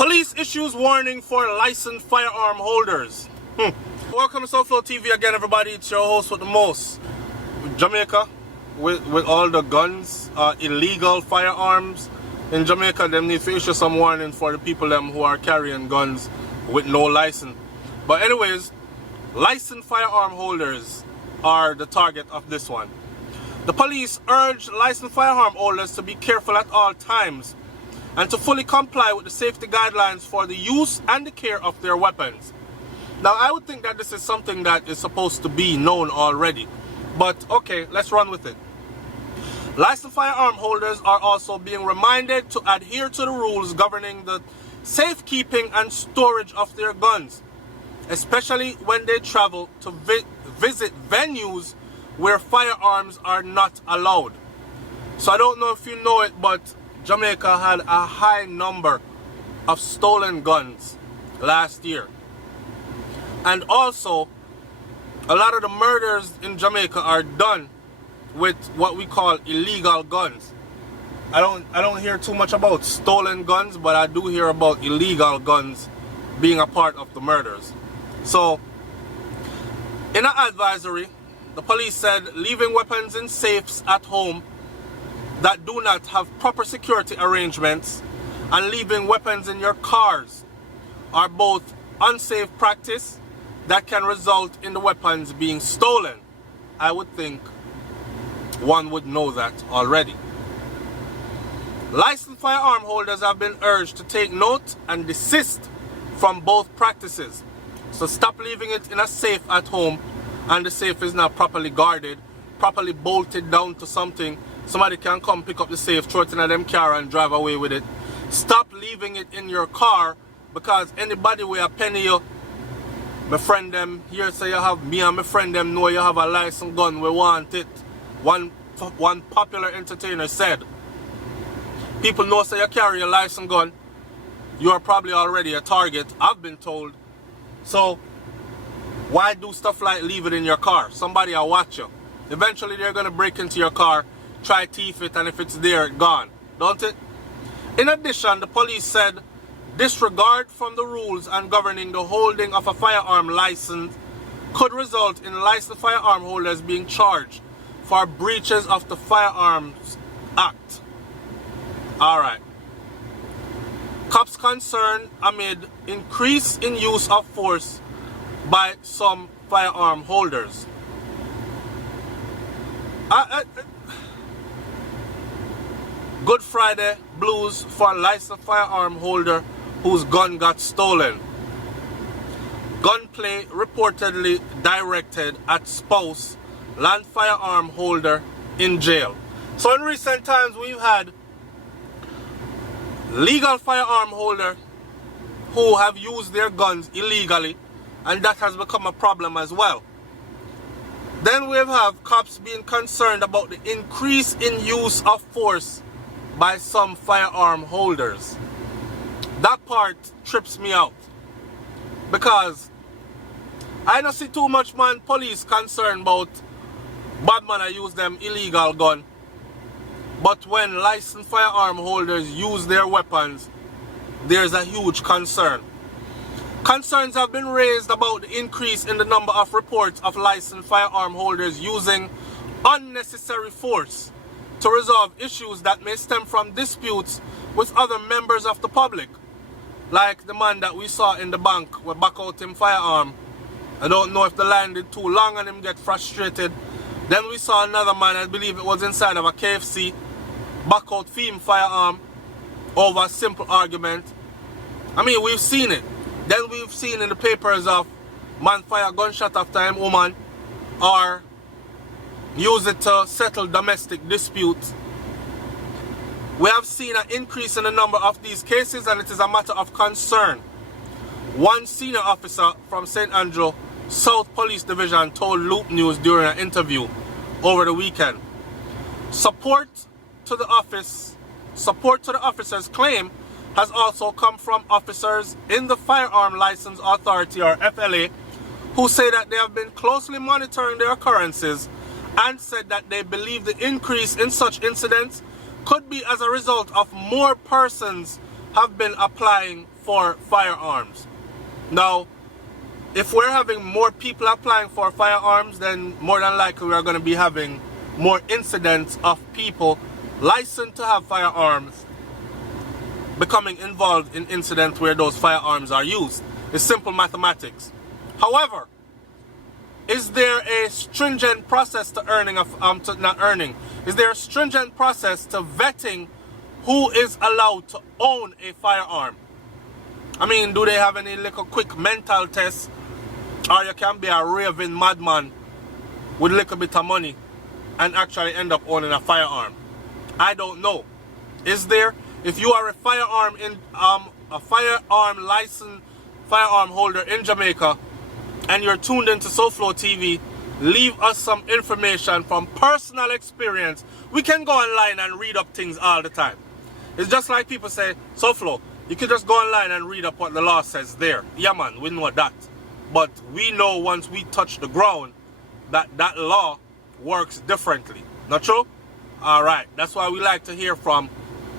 Police issues warning for licensed firearm holders. Welcome to SouFLoTV again, everybody. It's your host with the most. Jamaica, with all the guns, illegal firearms in Jamaica, them need to issue some warning for the people them who are carrying guns with no license. But anyways, licensed firearm holders are the target of this one. The police urge licensed firearm holders to be careful at all times and to fully comply with the safety guidelines for the use and the care of their weapons. Now, I would think that this is something that is supposed to be known already, but okay, let's run with it. Licensed firearm holders are also being reminded to adhere to the rules governing the safekeeping and storage of their guns, especially when they travel to visit venues where firearms are not allowed. So I don't know if you know it, but Jamaica had a high number of stolen guns last year. And also, a lot of the murders in Jamaica are done with what we call illegal guns. I don't hear too much about stolen guns, but I do hear about illegal guns being a part of the murders. So, in an advisory, the police said leaving weapons in safes at home that do not have proper security arrangements and leaving weapons in your cars are both unsafe practice that can result in the weapons being stolen. I would think one would know that already. Licensed firearm holders have been urged to take note and desist from both practices. So stop leaving it in a safe at home and the safe is not properly guarded, properly bolted down to something. Somebody can come pick up the safe, throw it in them car and drive away with it. Stop leaving it in your car because anybody with a penny you, my friend them here say you have, me and my friend them know you have a licensed gun, we want it. One popular entertainer said, people know say you carry a licensed gun, you are probably already a target, I've been told. So why do stuff like leave it in your car? Somebody will watch you. Eventually they're going to break into your car, try thief it, and if it's there, gone. Don't it? In addition, the police said disregard from the rules and governing the holding of a firearm license could result in licensed firearm holders being charged for breaches of the Firearms Act. Alright. Cops concerned amid increase in use of force by some firearm holders. Good Friday blues for licensed firearm holder whose gun got stolen. Gunplay reportedly directed at spouse, land firearm holder in jail. So in recent times we've had legal firearm holder who have used their guns illegally, and that has become a problem as well. Then we have cops being concerned about the increase in use of force by some firearm holders. That part trips me out because I don't see too much police concerned about bad man I use them illegal gun, but when licensed firearm holders use their weapons, there's a huge concern. Concerns have been raised about the increase in the number of reports of licensed firearm holders using unnecessary force to resolve issues that may stem from disputes with other members of the public. Like the man that we saw in the bank who back out him firearm. I don't know if the line did too long and him get frustrated. Then we saw another man, I believe it was inside of a KFC, back out him firearm over a simple argument. I mean, we've seen it. Then we've seen in the papers of man fire gunshot after him woman or use it to settle domestic disputes. We have seen an increase in the number of these cases and it is a matter of concern. One senior officer from St. Andrew South Police Division told Loop News during an interview over the weekend. Support to the officer's claim has also come from officers in the Firearm License Authority or FLA who say that they have been closely monitoring the occurrences and said that they believe the increase in such incidents could be as a result of more persons have been applying for for firearms. Now, if we're having more people applying for firearms, then more than likely we are going to be having more incidents of people licensed to have firearms becoming involved in incidents where those firearms are used. It's simple mathematics. However, is there a stringent process to is there a stringent process to vetting who is allowed to own a firearm? I mean, do they have any little quick mental tests? Or you can be a raving madman with a little bit of money and actually end up owning a firearm? I don't know. Is there? If you are a firearm licensed firearm holder in Jamaica and you're tuned into SouFLoTV, leave us some information from personal experience. We can go online and read up things all the time. It's just like people say, SouFlo, you can just go online and read up what the law says there. Yeah man, we know that. But we know once we touch the ground that that law works differently. Not true? Alright, that's why we like to hear from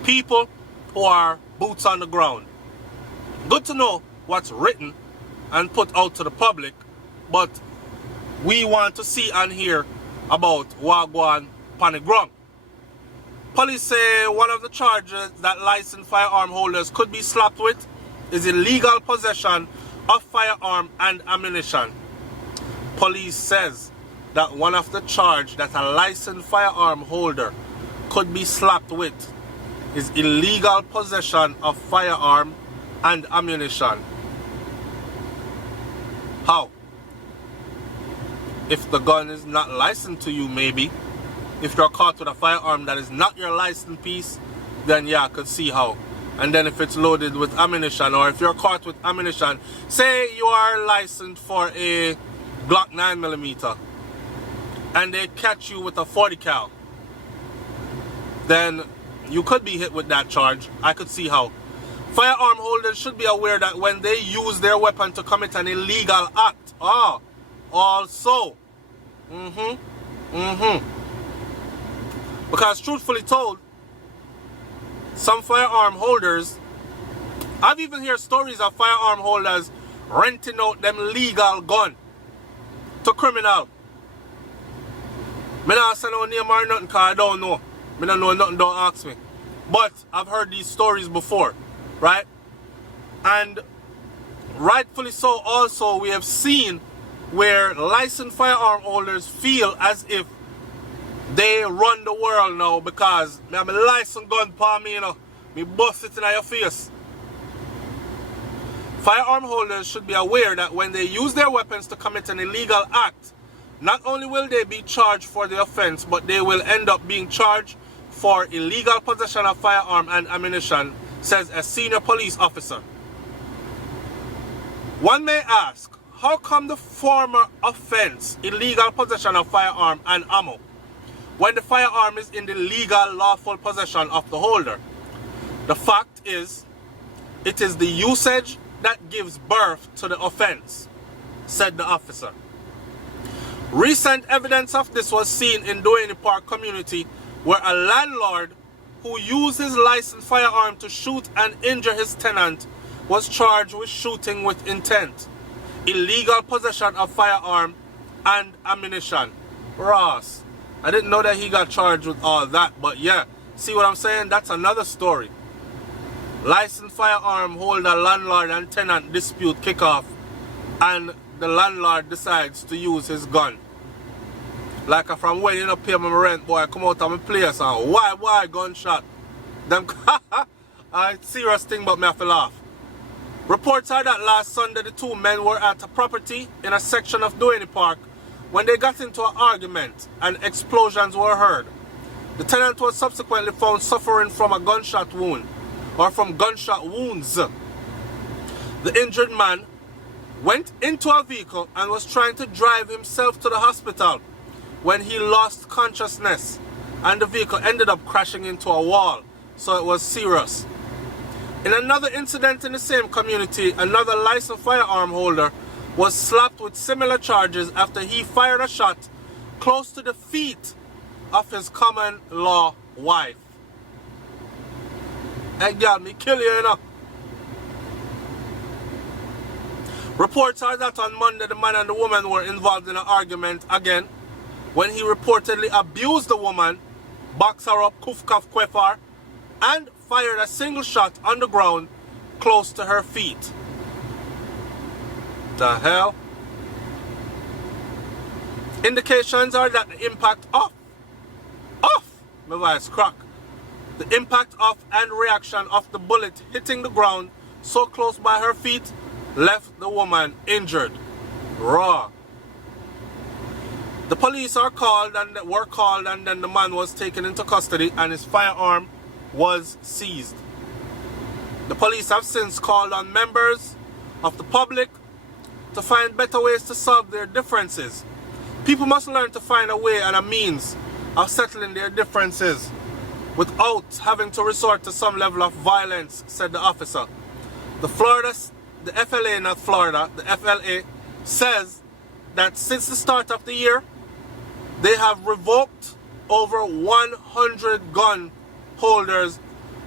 people who are boots on the ground. Good to know what's written and put out to the public, but we want to see and hear about Wagwan on the ground. Police say one of the charges that licensed firearm holders could be slapped with is illegal possession of firearm and ammunition. Police says that one of the charges that a licensed firearm holder could be slapped with is illegal possession of firearm and ammunition. How? If the gun is not licensed to you, maybe. If you're caught with a firearm that is not your licensed piece, then yeah, I could see how. And then if it's loaded with ammunition, or if you're caught with ammunition, say you are licensed for a Glock 9mm and they catch you with a 40 cal, then you could be hit with that charge. I could see how. Firearm holders should be aware that when they use their weapon to commit an illegal act, also, because truthfully told, some firearm holders, I've even heard stories of firearm holders renting out them legal gun to criminal. Me not say no name or nothing because I don't know. Me don't know nothing, don't ask me. But I've heard these stories before, right? And rightfully so also, we have seen where licensed firearm holders feel as if they run the world now because I have a license gun for me, you know. Me bust it in your face. Firearm holders should be aware that when they use their weapons to commit an illegal act, not only will they be charged for the offense, but they will end up being charged for illegal possession of firearm and ammunition, says a senior police officer. One may ask, how come the former offense, illegal possession of firearm and ammo, when the firearm is in the legal lawful possession of the holder? The fact is, it is the usage that gives birth to the offense, said the officer. Recent evidence of this was seen in Duane Park community, where a landlord who used his licensed firearm to shoot and injure his tenant was charged with shooting with intent, illegal possession of firearm and ammunition. Ross, I didn't know that he got charged with all that, but yeah, see what I'm saying? That's another story. Licensed firearm holder, landlord and tenant dispute kick off, and the landlord decides to use his gun. Like from when you don't pay my rent, boy, I come out of my place and why gunshot? Them serious thing, but me have to laugh. Reports are that last Sunday the two men were at a property in a section of Duane Park when they got into an argument and explosions were heard. The tenant was subsequently found suffering from a gunshot wound, or from gunshot wounds. The injured man went into a vehicle and was trying to drive himself to the hospital when he lost consciousness, and the vehicle ended up crashing into a wall, so it was serious. In another incident in the same community, another licensed firearm holder was slapped with similar charges after he fired a shot close to the feet of his common law wife. Hey girl, me kill you, you know. Reports are that on Monday the man and the woman were involved in an argument again when he reportedly abused the woman, boxed her up, kuf kaf kwefar, and fired a single shot on the ground close to her feet. The hell? Indications are that the impact of my voice crack. The impact of and reaction of the bullet hitting the ground so close by her feet left the woman injured. Raw. The police were called and then the man was taken into custody and his firearm was seized. The police have since called on members of the public to find better ways to solve their differences. People must learn to find a way and a means of settling their differences without having to resort to some level of violence, said the officer. The FLA says that since the start of the year, they have revoked over 100 gun holders,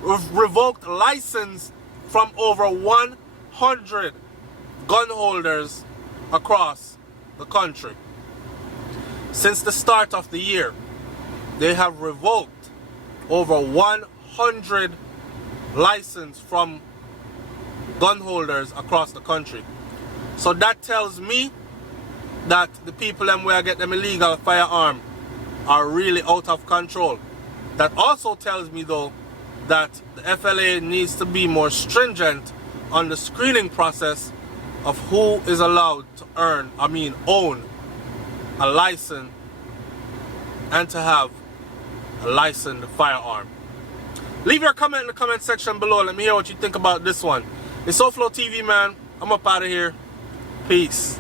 revoked license from over 100 gun holders across the country. Since the start of the year, they have revoked over 100 license from gun holders across the country. So that tells me that the people them where get them illegal firearm are really out of control. That also tells me though that the FLA needs to be more stringent on the screening process of who is allowed to own a license and to have a licensed firearm. Leave your comment in the comment section below. Let me hear what you think about this one. It's SouFLoTV, man. I'm up out of here. Peace.